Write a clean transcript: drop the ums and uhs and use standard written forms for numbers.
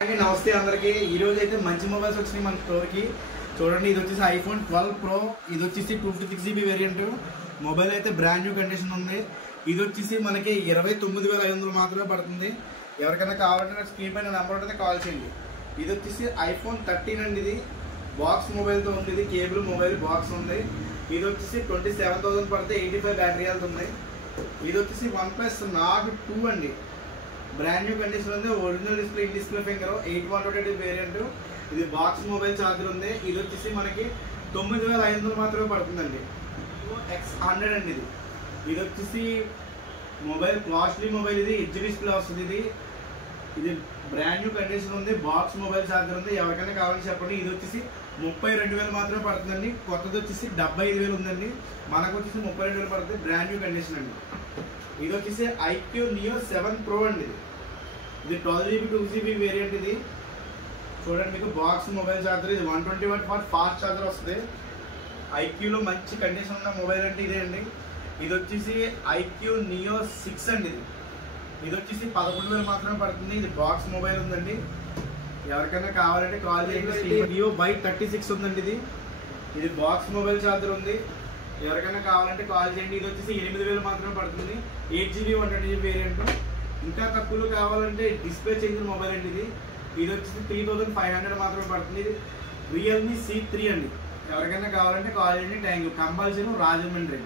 నమస్తే అందరికి ఈ రోజు అయితే మంచి మొబైల్స్ వచ్చినాయి మన స్టోర్ కి చూడండి. ఇది వచ్చేసి ఐఫోన్ 12 ప్రో, ఇది వచ్చేసి 256GB వేరియంట్ మొబైల్ అయితే బ్రాండ్ న్యూ కండిషన్ ఉంది. ఇది వచ్చేసి మనకి 29,500 మాత్రమే పడుతుంది. ఎవరికైనా కావాలంటే నాకు స్క్రీన్ పైన నెంబర్ ఉంటుంది, కాల్ చేయండి. ఇది వచ్చేసి ఐఫోన్ 13 అండి. ఇది బాక్స్ మొబైల్ తో ఉంది, ఇది కేబుల్ మొబైల్ బాక్స్ ఉంది. ఇది వచ్చేసి 27,000 పడితే 85 బ్యాటరీ హెల్త్ ఉంది. ఇది వచ్చేసి OnePlus Nord 2 అండి, బ్రాండ్ న్యూ కండిషన్ ఉంది. Original display display finger 828 variant. ఇది బాక్స్ మొబైల్ ఛార్జర్ ఉంది. ఇది వచ్చేసి మనకి 9,500 మాత్రమే పడుతుందండి. X100 అండి. ఇది వచ్చేసి మొబైల్ కాస్ట్లీ మొబైల్, ఇది ఎడ్జ్ డిస్ప్లే వస్తుంది. ఇది బ్రాండ్ న్యూ కండిషన్ ఉంది, బాక్స్ మొబైల్ ఛార్జర్ ఉంది. ఎవరికైనా కావాలని చెప్పండి. ఇది వచ్చేసి 32,000 మాత్రమే పడుతుందండి. కొత్తది వచ్చేసి 75,000 ఉందండి, మనకు వచ్చేసి 32,000 పడుతుంది. బ్రాండ్ న్యూ కండిషన్ అండి. ఇది వచ్చేసి IQ Neo 7 Pro అండి. ఇది 12GB 2GB వేరియంట్. ఇది చూడండి, మీకు బాక్స్ మొబైల్ ఛార్జర్. ఇది 120W ఫాస్ట్ ఛార్జర్ వస్తుంది. ఐక్యూలో మంచి కండిషన్ ఉన్న మొబైల్ అంటే ఇదే అండి. ఇది వచ్చేసి IQ Neo 6 అండి. ఇది వచ్చేసి 11,000 మాత్రమే పడుతుంది. ఇది బాక్స్ మొబైల్ ఉందండి. ఎవరికైనా కావాలంటే కాల్ చేయండి. Vivo Y36 ఉందండి. ఇది బాక్స్ మొబైల్ ఛార్జర్ ఉంది. ఎవరికైనా కావాలంటే కాల్ చేయండి. ఇది వచ్చేసి 8,000 మాత్రమే పడుతుంది. 8GB 120GB variant. ఇంకా తక్కువలో కావాలంటే డిస్ప్లే చేంజ్ మొబైల్ అండి. ఇది వచ్చేసి 3,500 మాత్రమే పడుతుంది. ఇది Realme C3 అండి. ఎవరికైనా కావాలంటే కాల్ చేయండి. Thank you. కంపల్సరీ రాజమండ్రి.